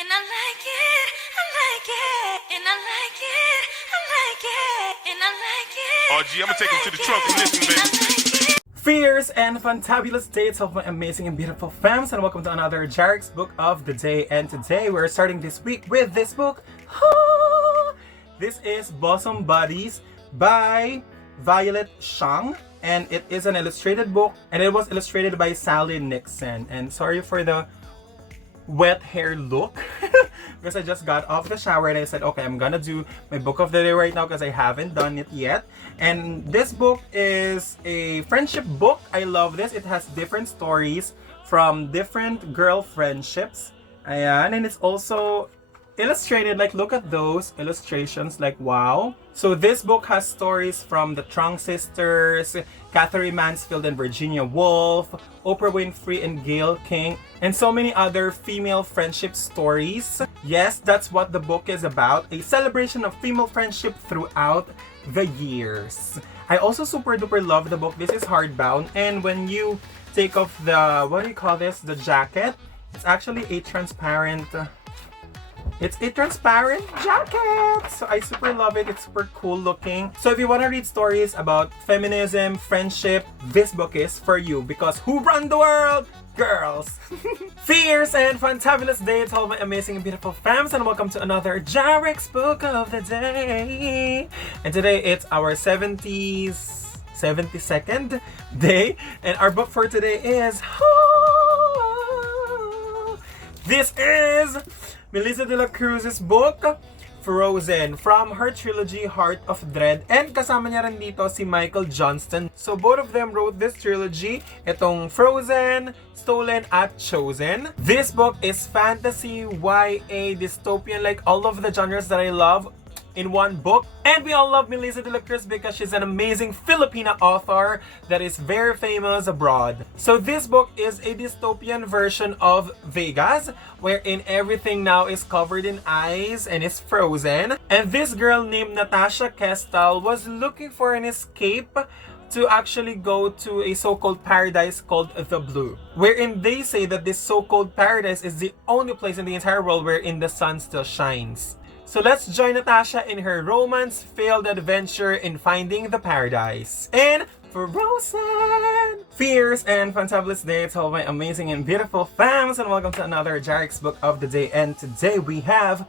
And I like it, I like it, and I like it, I like it, and I like it. Oh, gee, I'm gonna take him to the trunk and listen, baby. Fierce and fantabulous dates of my amazing and beautiful fams, and welcome to another Jahric's book of the day. And today we're starting this week with this book. This is Bosom Buddies by Violet Shang, and it is an illustrated book, and it was illustrated by Sally Nixon. And sorry for the wet hair look because I just got off the shower and I said, okay, I'm gonna do my book of the day right now because I haven't done it yet. And this book is a friendship book. I love this. It has different stories from different girl friendships. Ayan, and it's also illustrated. Like, look at those illustrations, like, wow. So this book has stories from the Trung sisters, Catherine Mansfield and Virginia Woolf, Oprah Winfrey and Gayle King, and so many other female friendship stories. Yes, that's what the book is about, a celebration of female friendship throughout the years. I also super duper love the book. This is hardbound, and when you take off the, what do you call this, the jacket, it's actually a transparent jacket! So I super love it. It's super cool looking. So if you want to read stories about feminism, friendship, this book is for you, because who run the world? Girls! Fierce and fantabulous day to all my amazing and beautiful fams, and welcome to another Jahric's book of the day. And today it's our 72nd day, and our book for today is this is Melissa de la Cruz's book, Frozen, from her trilogy Heart of Dread. And kasama niya rin dito si Michael Johnston. So both of them wrote this trilogy, itong Frozen, Stolen at Chosen. This book is fantasy, YA, dystopian, like all of the genres that I love in one book. And we all love Melissa de la Cruz because she's an amazing Filipina author that is very famous abroad. So this book is a dystopian version of Vegas, wherein everything now is covered in ice and is frozen. And this girl named Natasha Kestal was looking for an escape to actually go to a so-called paradise called the Blue, wherein they say that this so-called paradise is the only place in the entire world wherein the sun still shines. So let's join Natasha in her romance-filled adventure in finding the paradise. And Frozen! Fierce and fantabulous day to all my amazing and beautiful fams, and welcome to another Jahric's book of the day. And today we have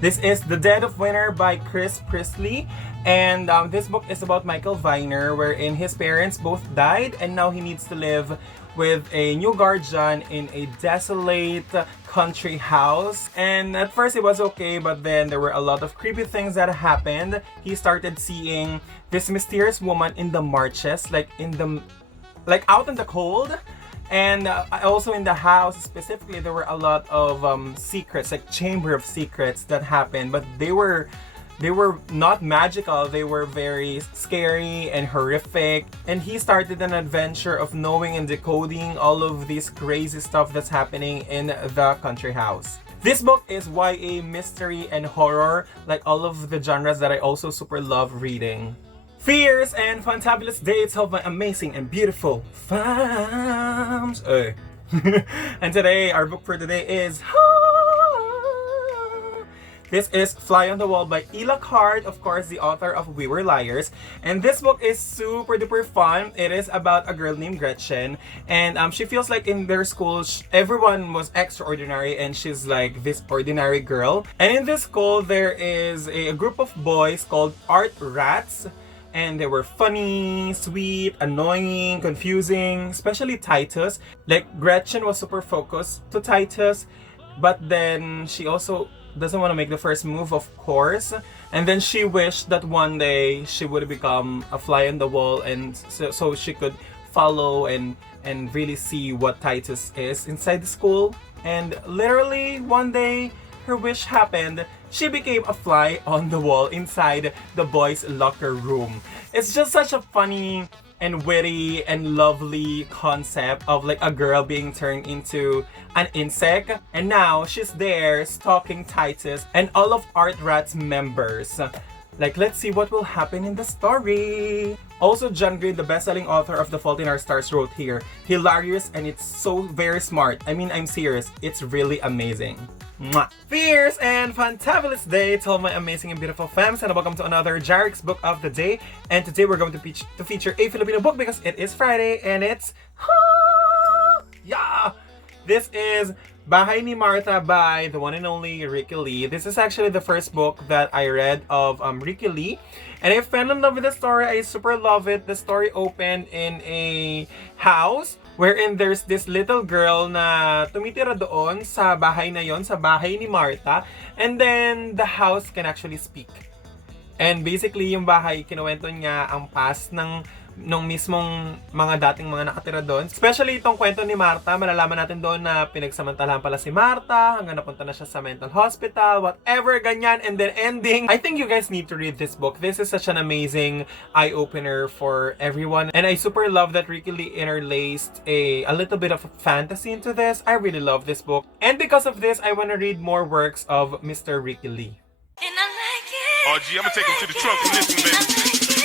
this is The Dead of Winter by Chris Priestley. And this book is about Michael Viner, wherein his parents both died and now he needs to live with a new guardian in a desolate country house. And at first it was okay, but then there were a lot of creepy things that happened. He started seeing this mysterious woman in the marshes, like out in the cold. And also in the house specifically, there were a lot of secrets, like chamber of secrets that happened, but they were not magical. They were very scary and horrific. And he started an adventure of knowing and decoding all of this crazy stuff that's happening in the country house. This book is YA, mystery, and horror, like all of the genres that I also super love reading. Fierce and fantabulous days of my amazing and beautiful fams. And today, our book for today is this is Fly on the Wall by Lockhart, of course, the author of We Were Liars. And this book is super duper fun. It is about a girl named Gretchen, and she feels like in their school everyone was extraordinary and she's like this ordinary girl. And in this school there is a group of boys called Art Rats, and they were funny, sweet, annoying, confusing, especially Titus. Like, Gretchen was super focused to Titus, but then she also doesn't want to make the first move, of course. And then she wished that one day she would become a fly on the wall, and so she could follow and really see what Titus is inside the school. And literally one day her wish happened. She became a fly on the wall inside the boys' locker room. It's just such a funny and witty and lovely concept of like a girl being turned into an insect, and now she's there stalking Titus and all of Art Rat's members. Like, let's see what will happen in the story. Also, John Gray, the best-selling author of The Fault in Our Stars, wrote here, hilarious and it's so very smart. I mean, I'm serious. It's really amazing. Mwah. Fierce and fantabulous day to all my amazing and beautiful fams, and welcome to another Jahric's Book of the Day. And today we're going to feature a Filipino book because it is Friday and it's This is Bahay ni Martha by the one and only Ricky Lee. This is actually the first book that I read of Ricky Lee. And I fell in love with the story. I super love it. The story opened in a house wherein there's this little girl na tumitira doon sa bahay na yon, sa bahay ni Martha. And then the house can actually speak. And basically yung bahay, kinuwento niya ang past nung mismong mga dating mga nakatira doon. Especially itong kwento ni Martha, malalaman natin doon na pinagsamantalahan pala si Martha, hanggang napunta na siya sa mental hospital, whatever, ganyan, and then ending. I think you guys need to read this book. This is such an amazing eye-opener for everyone. And I super love that Ricky Lee interlaced a little bit of fantasy into this. I really love this book. And because of this, I want to read more works of Mr. Ricky Lee. And I like it. RG, I'm gonna take him to the trunk and listen, baby.